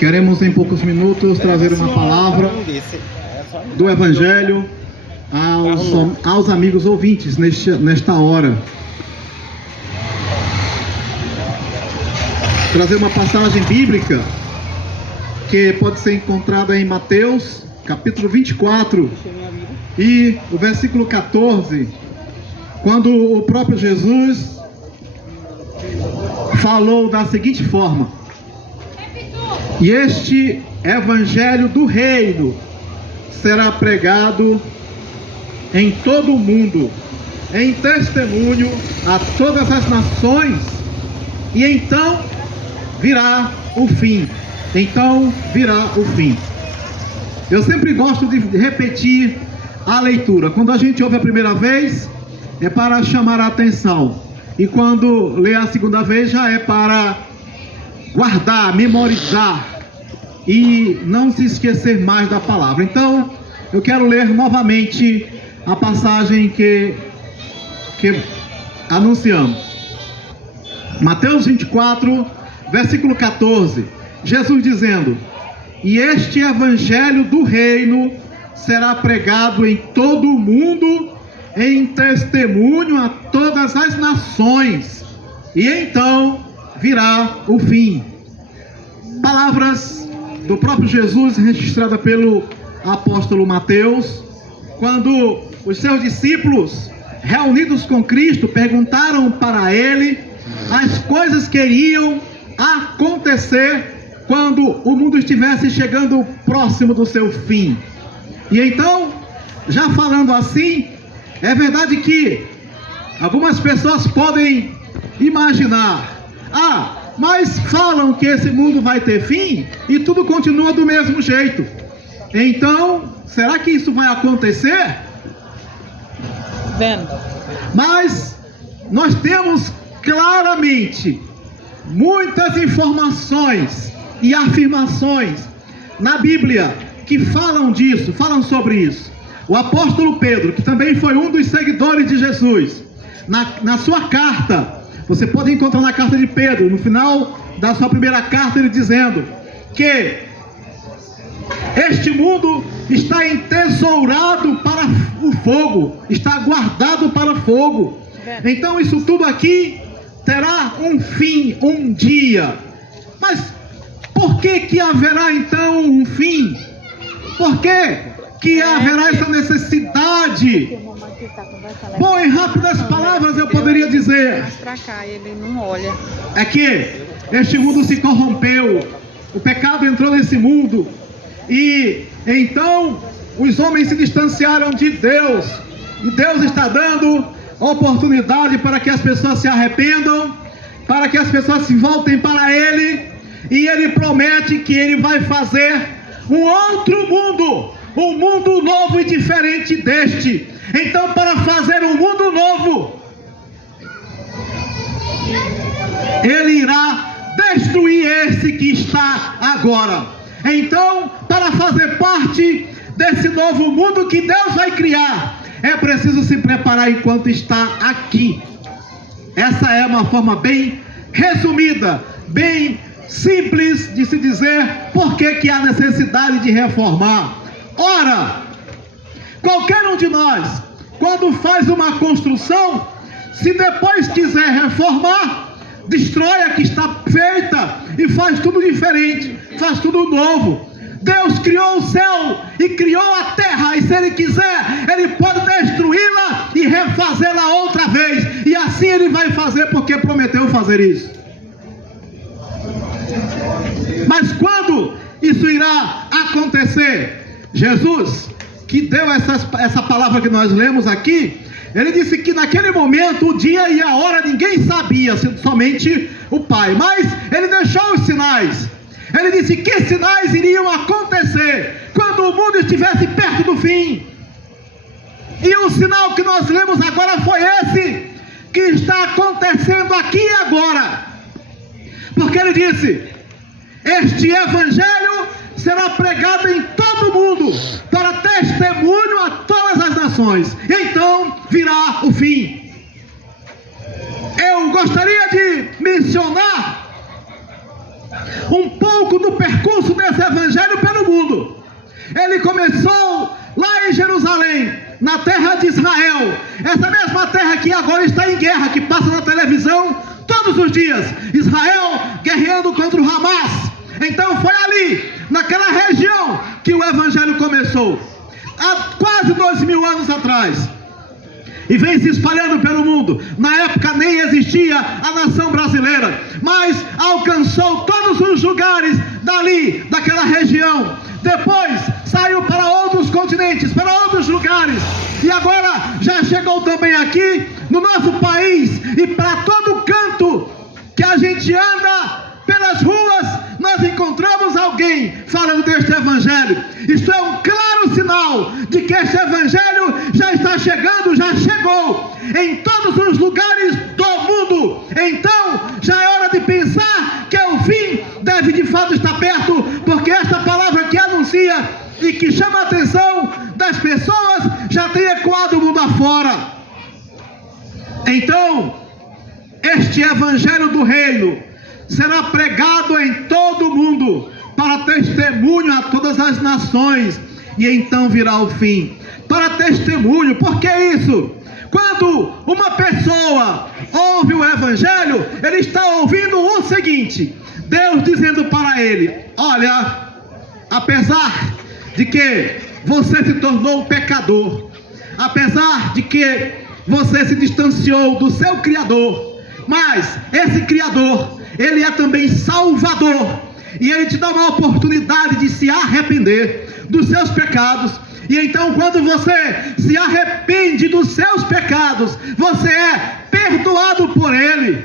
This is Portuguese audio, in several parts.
Queremos em poucos minutos trazer uma palavra do Evangelho aos amigos ouvintes nesta hora. Trazer uma passagem bíblica que pode ser encontrada em Mateus, capítulo 24, e o versículo 14, quando o próprio Jesus falou da seguinte forma: e este evangelho do reino será pregado em todo o mundo, em testemunho a todas as nações, e então virá o fim. Então virá o fim. Eu sempre gosto de repetir a leitura. Quando a gente ouve a primeira vez, é para chamar a atenção. E quando lê a segunda vez, já é para guardar, memorizar e não se esquecer mais da palavra. Então, eu quero ler novamente a passagem que anunciamos. Mateus 24, versículo 14. Jesus dizendo: e este evangelho do reino será pregado em todo o mundo, em testemunho a todas as nações, e então virá o fim. Palavras do próprio Jesus registrada pelo apóstolo Mateus, quando os seus discípulos, reunidos com Cristo, perguntaram para ele as coisas que iriam acontecer quando o mundo estivesse chegando próximo do seu fim. E então, já falando assim, é verdade que algumas pessoas podem imaginar: mas falam que esse mundo vai ter fim e tudo continua do mesmo jeito. Então, será que isso vai acontecer? Mas nós temos claramente muitas informações e afirmações na Bíblia que falam disso, falam sobre isso. O apóstolo Pedro, que também foi um dos seguidores de Jesus, na sua carta, você pode encontrar na carta de Pedro, no final da sua primeira carta, ele dizendo que este mundo está entesourado para o fogo, está guardado para fogo. Então isso tudo aqui terá um fim, um dia. Mas por que haverá então um fim? Por que haverá essa necessidade? Bom, em rápidas palavras eu poderia dizer é que este mundo se corrompeu, o pecado entrou nesse mundo, e então os homens se distanciaram de Deus, e Deus está dando oportunidade para que as pessoas se arrependam, para que as pessoas se voltem para Ele, e Ele promete que Ele vai fazer um outro mundo, um mundo novo e diferente deste. Então, para fazer um mundo novo, Ele irá destruir esse que está agora. Então, para fazer parte desse novo mundo que Deus vai criar, é preciso se preparar enquanto está aqui. Essa é uma forma bem resumida, bem simples de se dizer por que há necessidade de reformar. Ora, qualquer um de nós, quando faz uma construção, se depois quiser reformar, destrói a que está feita e faz tudo diferente, faz tudo novo. Deus criou o céu e criou a terra, e se Ele quiser, Ele pode destruí-la e refazê-la outra vez, e assim Ele vai fazer, porque prometeu fazer isso. Mas quando isso irá acontecer? Jesus, que deu essa palavra que nós lemos aqui, Ele disse que naquele momento, o dia e a hora, ninguém sabia, somente o Pai. Mas Ele deixou os sinais. Ele disse que sinais iriam acontecer quando o mundo estivesse perto do fim. E o sinal que nós lemos agora foi esse, que está acontecendo aqui e agora. Porque Ele disse: este evangelho será pregado em todo o mundo, para testemunho a todas as nações. Então virá o fim. Eu gostaria de mencionar um pouco do percurso os dias, Israel guerreando contra o Hamas. Então foi ali, naquela região, que o evangelho começou, há quase 2000 anos atrás, e vem se espalhando pelo mundo. Na época nem existia a nação brasileira, mas alcançou todos os lugares dali, daquela região. Depois saiu para outros continentes, para outros lugares, e agora já chegou também aqui no nosso país, e para todo canto que a gente anda pelas ruas, nós encontramos alguém falando deste evangelho. Isto é um claro sinal de que este evangelho já está chegando, já chegou em todos os lugares do mundo. Então já é hora de pensar que o fim deve de fato estar perto, porque esta palavra que anuncia e que chama a atenção das pessoas já tem ecoado o mundo afora. Então este evangelho do reino será pregado em todo o mundo, para testemunho a todas as nações, e então virá o fim. Para testemunho, por que isso? Quando uma pessoa ouve o evangelho, ele está ouvindo o seguinte: Deus dizendo para ele: olha, apesar de que você se tornou um pecador, apesar de que você se distanciou do seu Criador, mas esse Criador, ele é também Salvador, e ele te dá uma oportunidade de se arrepender dos seus pecados. E então, quando você se arrepende dos seus pecados, você é perdoado por ele.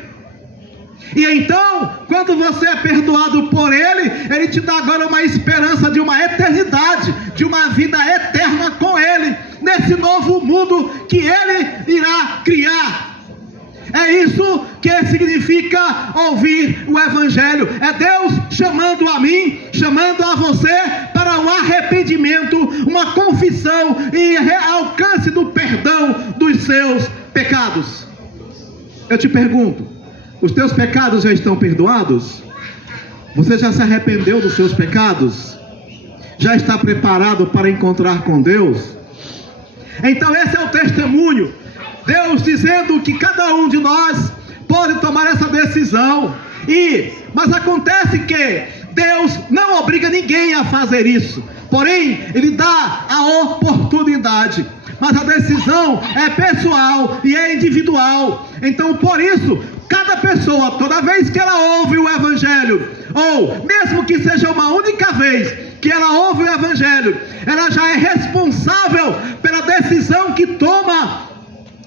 E então, quando você é perdoado por ele, ele te dá agora uma esperança de uma eternidade, de uma vida eterna com ele, nesse novo mundo que ele irá criar. É isso que significa ouvir o evangelho. É Deus chamando a mim, chamando a você para um arrependimento, uma confissão e alcance do perdão dos seus pecados. Eu te pergunto, os teus pecados já estão perdoados? Você já se arrependeu dos seus pecados? Já está preparado para encontrar com Deus? Então esse é o testemunho. Deus dizendo que cada um de nós pode tomar essa decisão. Mas acontece que Deus não obriga ninguém a fazer isso. Porém, Ele dá a oportunidade. Mas a decisão é pessoal e é individual. Então, por isso, cada pessoa, toda vez que ela ouve o evangelho, ou mesmo que seja uma única vez que ela ouve o evangelho, ela já é responsável pela decisão que toma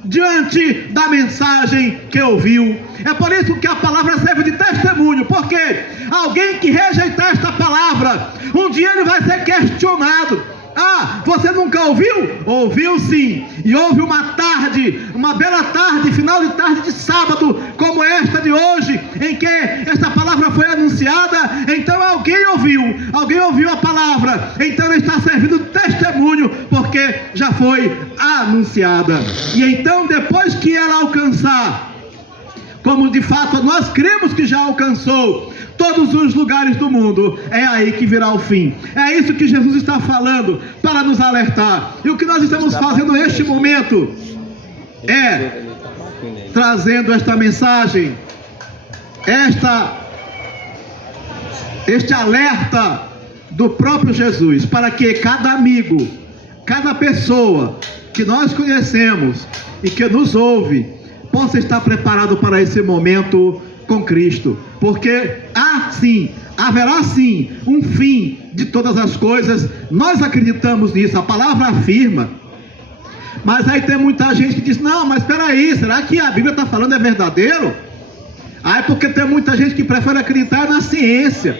diante da mensagem que ouviu. É por isso que a palavra serve de testemunho, porque alguém que rejeitar esta palavra, um dia ele vai ser questionado. Ah, você nunca ouviu? Ouviu sim. E houve uma tarde, uma bela tarde, final de tarde de sábado, como esta de hoje, em que esta palavra foi anunciada. Então alguém ouviu a palavra. Então ele está servindo de testemunho, porque já foi anunciada. E então, depois que ela alcançar, como de fato nós cremos que já alcançou todos os lugares do mundo, é aí que virá o fim. É isso que Jesus está falando para nos alertar. E o que nós estamos fazendo neste momento é trazendo esta mensagem, este alerta do próprio Jesus, para que cada amigo, cada pessoa que nós conhecemos e que nos ouve, possa estar preparado para esse momento com Cristo, porque haverá sim um fim de todas as coisas. Nós acreditamos nisso, a palavra afirma. Mas aí tem muita gente que diz: não, mas espera aí, será que a Bíblia está falando é verdadeiro? É porque tem muita gente que prefere acreditar na ciência,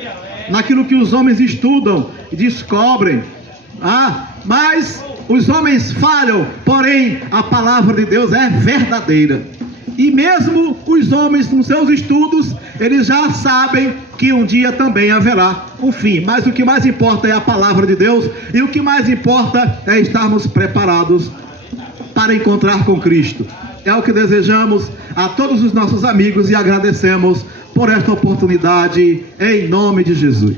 naquilo que os homens estudam e descobrem. Mas os homens falham, porém a palavra de Deus é verdadeira. E mesmo os homens, nos seus estudos, eles já sabem que um dia também haverá um fim. Mas o que mais importa é a palavra de Deus, e o que mais importa é estarmos preparados para encontrar com Cristo. É o que desejamos a todos os nossos amigos e agradecemos por esta oportunidade, em nome de Jesus.